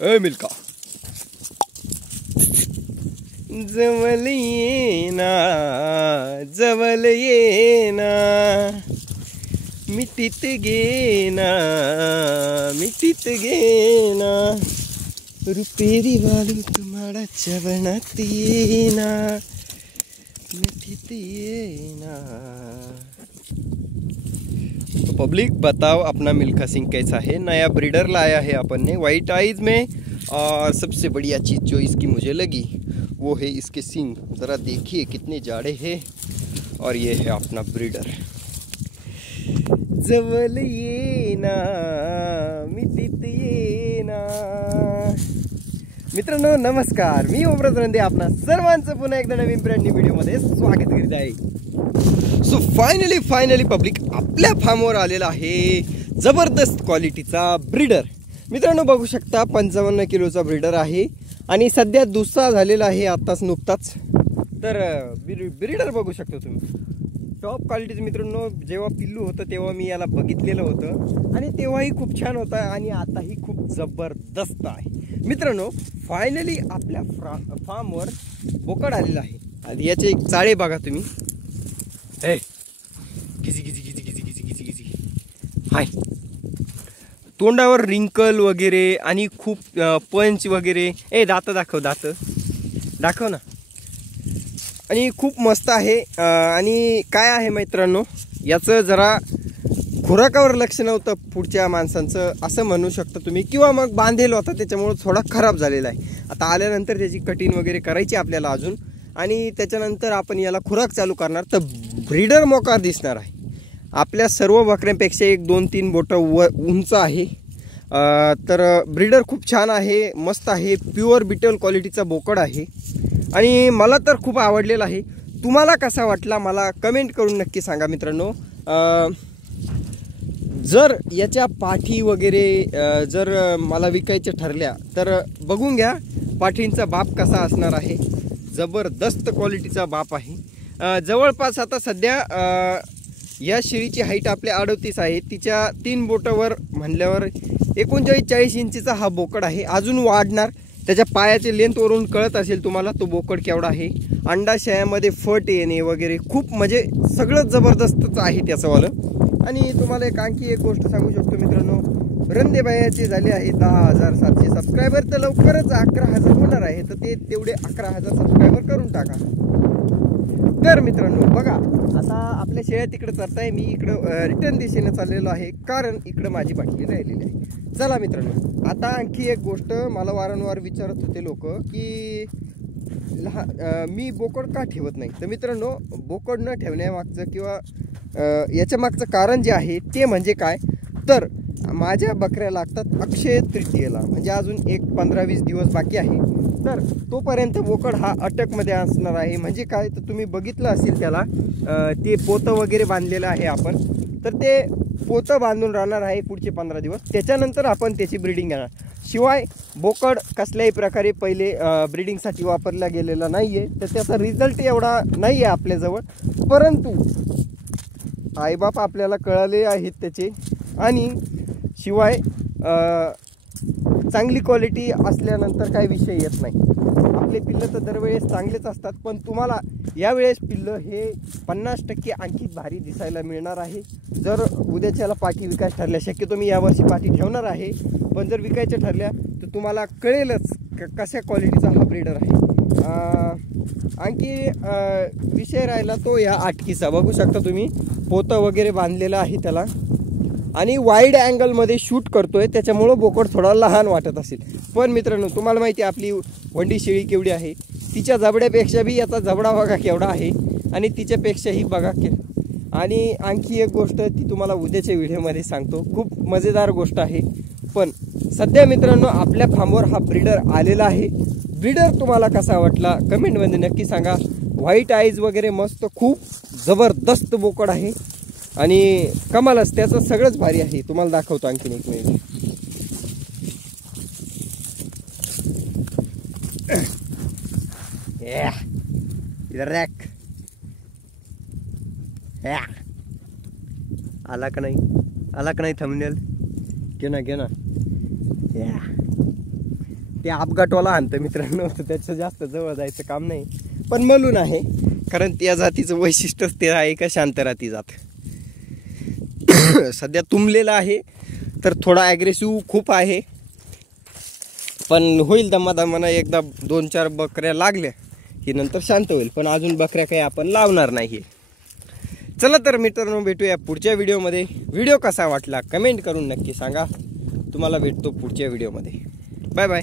ए मिल्का जवळ ये ना, जवळ ये ना, मिठीत घे ना, मिठीत घे ना, रुपेरी वाली तुम्हारा चवनात ये ना, मिठीत ये ना। तो पब्लिक बताओ अपना मिल्खा सिंह कैसा है। नया ब्रीडर लाया है अपन ने वाइट आइज में, और सबसे बढ़िया चीज़ जो इसकी मुझे लगी वो है इसके सिंग। ज़रा देखिए कितने जाड़े हैं। और ये है अपना ब्रीडर। जवळ ये ना, मिठीत ये ना। मित्रांनो नमस्कार, मी ओमराज रंदे आपणा सर्वांचं पुन्हा एकदा नवीन ब्रँड न्यू व्हिडिओमध्ये स्वागत करीत आहे। सो फायनली पब्लिक आपल्या फार्मवर आलेला आहे जबरदस्त क्वालिटीचा ब्रीडर। मित्रांनो बघू शकता 55 किलोचा ब्रीडर आहे आणि सध्या दुसरा झालेला आहे आताच नुकताच। तर ब्रीडर बघू शकता तुम्ही टॉप क्वालिटीचं। मित्रांनो जेव्हा पिल्लू होतं तेव्हा मी याला बघितलेलं होतं आणि तेव्हाही खूप छान होता आणि आताही खूप जबरदस्त आहे। मित्रांनो फायनली आपल्या फार्मवर बोकड आलेला आहे आणि याचे एक चाळे बघा तुम्ही। हे किची किची किची किची किची किची किची हाय, तोंडावर रिंकल वगैरे आणि खूप पंच वगैरे। ए दात दाखव, दात दाखव ना। आणि खूप मस्त आहे। आणि काय आहे मित्रांनो याचं जरा खुराकावर लक्ष नव्हतं पुढच्या माणसांचं असं म्हणू शकता तुम्ही, किंवा मग बांधेल होता त्याच्यामुळे थोडा खराब झालेला आहे। आता आल्यानंतर त्याची कटिंग वगैरे करायची आपल्याला अजून, आणि त्याच्यानंतर आपण याला खुराक चालू करणार तर ब्रीडर मोकार दिसणार आहे। आपल्या सर्व बकऱ्यांपेक्षा 1-2-3 बोटं उंच आहे। तर ब्रीडर खूप छान आहे, मस्त आहे, प्युअर बिटल क्वालिटीचा बोकड आहे आणि मला तर खूप आवडलेला आहे। तुम्हाला कसा वाटला मला कमेंट करून नक्की सांगा मित्रांनो। जर याच्या पाठी वगैरे जर मला विकायच्या ठरल्या तर बघून घ्या पाठींचा बाप कसा असणार आहे। जबरदस्त क्वालिटीचा बाप आहे। जवळपास आता सध्या या शेळीची हाईट आपल्या 38 आहे। तिच्या 3 बोटावर म्हणल्यावर 39-40 इंचीचा हा बोकड आहे। अजून वाढणार, त्याच्या पायाचे लेंथवरून कळत असेल तुम्हाला तो बोकड केवढा आहे। अंडाशयामध्ये फट येणे वगैरे खूप म्हणजे सगळं जबरदस्तच आहे त्याचंवालं। आणि तुम्हाला आणखी एक गोष्ट सांगू शकतो मित्रांनो, रंदे बायाचे झाले आहे 10,700 सबस्क्रायबर, तर लवकरच 11,000 होणार आहे। तर ते तेवढे 11,000 सबस्क्रायबर करून टाका। तर मित्रांनो बघा आता आपल्या शेळ्या तिकडे चरताय, मी इकडं रिटर्न दिशेने चाललेलो आहे कारण इकडं माझी बाटली राहिलेली आहे। चला मित्रांनो आता आणखी एक गोष्ट मला वारंवार विचारत होते लोक की मी बोकड का ठेवत नाही। तर मित्रांनो बोकड न ठेवण्यामागचं किंवा याच्या मागचं कारण जे आहे ते म्हणजे काय, तर माझ्या बकऱ्या लागतात अक्षय तृतीयेला, म्हणजे अजून एक 15-20 दिवस बाकी आहे। तर तोपर्यंत बोकड हा अटकमध्ये असणार आहे। म्हणजे काय तर तुम्ही बघितलं असेल त्याला ते पोतं वगैरे बांधलेलं आहे आपण, तर ते पोतं बांधून राहणार आहे पुढचे 15 दिवस। त्याच्यानंतर आपण त्याची ब्रीडिंग घेणार। शिवाय बोकड कसल्याही प्रकारे पहिले ब्रीडिंगसाठी वापरला गेलेला नाही आहे, तर त्याचा रिझल्ट एवढा नाही आहे आपल्याजवळ, परंतु आईबाप आपल्याला कळाले आहेत त्याचे। आणि शिवाय चांगली क्वालिटी असल्यानंतर काही विषय येत नाही। आपले पिल्लं तर दरवेळेस चांगलेच असतात, पण तुम्हाला यावेळेस पिल्लं हे 50% आणखी भारी दिसायला मिळणार आहे। जर उद्याच्याला पाठी विकायच्या ठरल्या, शक्यतो मी यावर्षी पाठी ठेवणार आहे, पण जर विकायच्या ठरल्या तर तुम्हाला कळेलच कशा क्वालिटीचा हा ब्रीडर आहे। आणखी विषय राहिला तो या आटकीचा, बघू शकता तुम्ही पोतं वगैरे बांधलेलं आहे त्याला, आणि वाईड अँगलमध्ये शूट करतोय त्याच्यामुळं बोकड थोडा लहान वाटत असेल। पण मित्रांनो तुम्हाला माहिती आहे आपली वंडी शेळी केवढी आहे, तिच्या जबड्यापेक्षा बी याचा जबडा बघा केवढा आहे आणि तिच्यापेक्षाही बघा आणि आणखी एक गोष्ट ती तुम्हाला उद्याच्या व्हिडिओमध्ये सांगतो, खूप मजेदार गोष्ट आहे। पण सध्या मित्रांनो आपल्या फार्मवर हा ब्रीडर आलेला आहे। ब्रीडर तुम्हाला कसा वाटला कमेंटमध्ये नक्की सांगा। व्हाईट आईज वगैरे मस्त खूप जबरदस्त बोकड आहे आणि कमालच त्याचं सगळंच भारी आहे। तुम्हाला दाखवतो आणखीन एक मिनिट। इधर रॅक आला का नाही, आला का नाही थंबनेल, घे ना घे ना। ते अपघाटवाला आणतं मित्रांनो, तर त्याच्या जास्त जवळ जायचं काम नाही. पण मलून आहे, कारण त्या जातीचं वैशिष्ट्यच ते आहे का शांत राहती जात. सध्या तुंबलेला आहे, तर थोडा ॲग्रेसिव्ह खूप आहे, पण होईल दमादमानं. एकदा 2-4 बकऱ्या लागल्या की नंतर शांत होईल. पण अजून बकऱ्या काही आपण लावणार नाही. चला तर मित्रांनो, भेटूया पुढच्या व्हिडिओमध्ये. व्हिडिओ कसा वाटला कमेंट करून नक्की सांगा. तुम्हाला भेटतो पुढच्या व्हिडिओमध्ये. Bye bye.